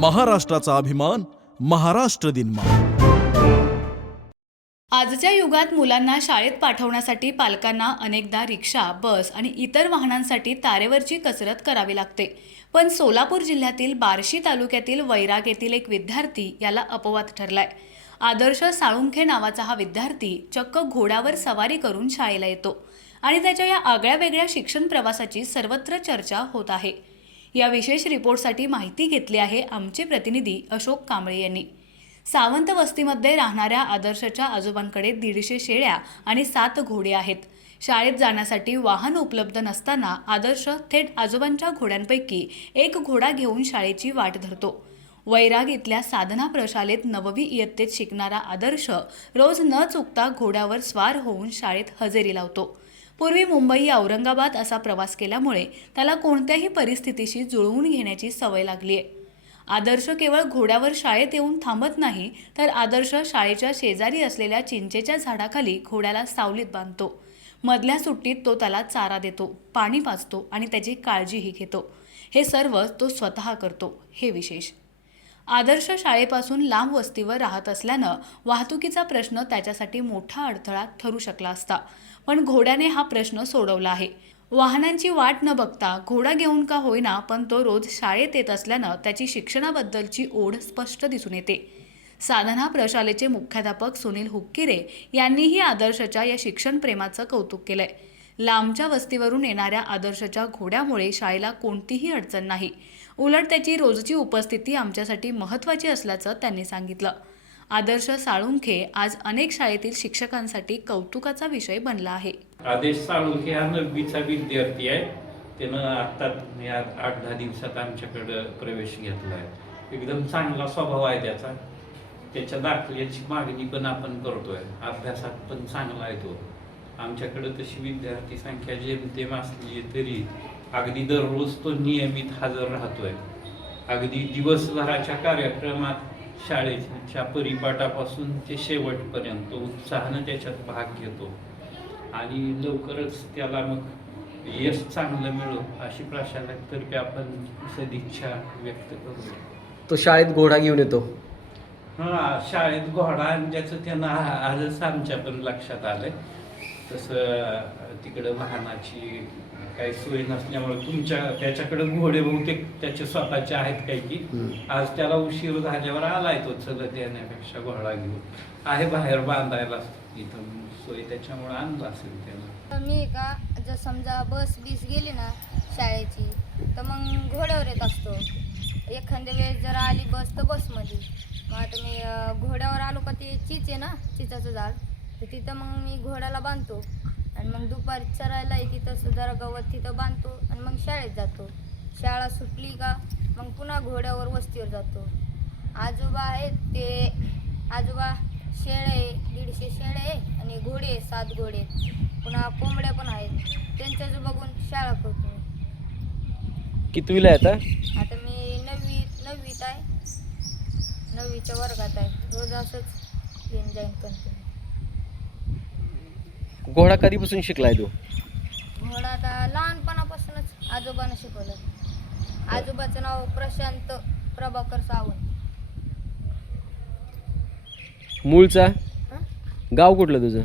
महाराष्ट्राचा अभिमान महाराष्ट्र दिन आजच्या युगात मुलांना शाळेत पाठवण्यासाठी पालकांना अनेकदा रिक्षा बस आणि इतर वाहनांसाठी तारेवरची कसरत करावी लागते. पण सोलापूर जिल्ह्यातील बार्शी तालुक्यातील वैराग येथील एक विद्यार्थी याला अपवाद ठरलाय. आदर्श साळुंखे नावाचा हा विद्यार्थी चक्क घोड्यावर सवारी करून शाळेला येतो आणि त्याच्या या आगळ्या वेगळ्या शिक्षण प्रवासाची सर्वत्र चर्चा होत आहे. या विशेष रिपोर्टसाठी माहिती घेतली आहे आमचे प्रतिनिधी अशोक कांबळे यांनी. सावंत वस्तीमध्ये राहणाऱ्या आदर्शच्या आजोबांकडे दीडशे शेळ्या आणि सात घोडे आहेत. शाळेत जाण्यासाठी वाहन उपलब्ध नसताना आदर्श थेट आजोबांच्या घोड्यांपैकी एक घोडा घेऊन शाळेची वाट धरतो. वैराग इथल्या साधना प्रशालेत नववी इयत्तेत शिकणारा आदर्श रोज न चुकता घोड्यावर स्वार होऊन शाळेत हजेरी लावतो. पूर्वी मुंबई औरंगाबाद असा प्रवास केल्यामुळे त्याला कोणत्याही परिस्थितीशी जुळवून घेण्याची सवय लागली आहे. आदर्श केवळ घोड्यावर शाळेत येऊन थांबत नाही तर आदर्श शाळेच्या शेजारी असलेल्या चिंचेच्या झाडाखाली घोड्याला सावलीत बांधतो. मधल्या सुट्टीत तो त्याला चारा देतो पाणी पाजतो आणि त्याची काळजीही घेतो. हे सर्व तो स्वतः करतो हे विशेष. आदर्श शाळेपासून लांब वस्तीवर राहत असल्यानं वाहतुकीचा प्रश्न त्याच्यासाठी मोठा अडथळा ठरू शकला असता. पण घोड्याने हा प्रश्न सोडवला आहे. वाहनांची वाट न बघता घोडा घेऊन का होईना पण तो रोज शाळेत येत असल्यानं त्याची शिक्षणाबद्दलची ओढ स्पष्ट दिसून येते. साधना प्रशालेचे मुख्याध्यापक सुनील हुक्किरे यांनीही आदर्शच्या या शिक्षण प्रेमाचं कौतुक केलंय. लांबच्या वस्तीवरून येणाऱ्या आदर्शच्या घोड्यामुळे शाळेला कोणतीही अडचण नाही. उलट त्याची रोजची उपस्थिती आमच्यासाठी महत्त्वाची असल्याचं त्यांनी सांगितलं. आदर्श साळुंखे आज अनेक शाळेतील शिक्षकांसाठी कौतुकाचा विषय बनला आहे. आदेश साळुंखे हा नववीचा विद्यार्थी आहे. त्यानं आत्ता या आठ दहा दिवसात आमच्याकडं प्रवेश घेतला आहे. एकदम चांगला स्वभाव आहे त्याचा. त्याच्या दाखल्याची मागणी पण आपण करतोय. अभ्यासात पण चांगला आहे तो. आमच्याकडं तशी विद्यार्थी संख्या जेमतेम असली तरी अगदी दररोज तो नियमित हजर राहतोय. अगदी दिवसभराच्या कार्यक्रमात शाळेच्या परिपाठापासून ते शेवटपर्यंत उत्साहानं त्याच्यात भाग घेतो. आणि लवकरच त्याला मग यश चांगलं मिळो अशी प्रशासनातर्फे आपण सदिच्छा व्यक्त करू तो शाळेत घोडा घेऊन येतो? हा शाळेत घोडा आणल्याचं त्यांना आजच आमच्या पण लक्षात आलंय. तसं तिकडं वाहनाची काही सोय नसल्यामुळे तुमच्या त्याच्याकडे घोडे बहुतेक त्याचे स्वतःचे आहेत काही की. आज त्याला उशीर झाल्यावर आलाय तो चलत येण्यापेक्षा घोडा घेऊन. आहे बाहेर बांधायला इथं सोय त्याच्यामुळे आणला असेल त्याला. मी का जर समजा बस बीस गेली ना शाळेची तर मग घोड्यावर येत असतो. एखाद्या वेळेस जर आली बस तर बसमध्ये. मग आता मी घोड्यावर आलो का ते चिच आहे ना चिचाचं झाड. तर तिथं मग मी घोड्याला बांधतो. आणि मग दुपारी चरायला येते तिथं जरा गवत तिथं बांधतो आणि मग शाळेत जातो. शाळा सुटली का मग पुन्हा घोड्यावर वस्तीवर जातो. आजोबा आहेत ते आजोबा शेळे दीडशे शेळे आहे आणि घोडे आहे, सात घोडे. पुन्हा कोंबड्या पण आहेत. त्यांच्याच बघून शाळा करतो कितवीला आहे आता? आता मी नववी नववीत आहे. नववीच्या वर्गात आहे. रोज असंच जाईन करतो घोडा कधीपासून शिकलाय तो? घोडा आता लहानपणापासूनच आजोबानं शिकवलं आजोबाचं नाव प्रशांत प्रभाकर सावंत. मूळचा? गाव कुठलं तुझं?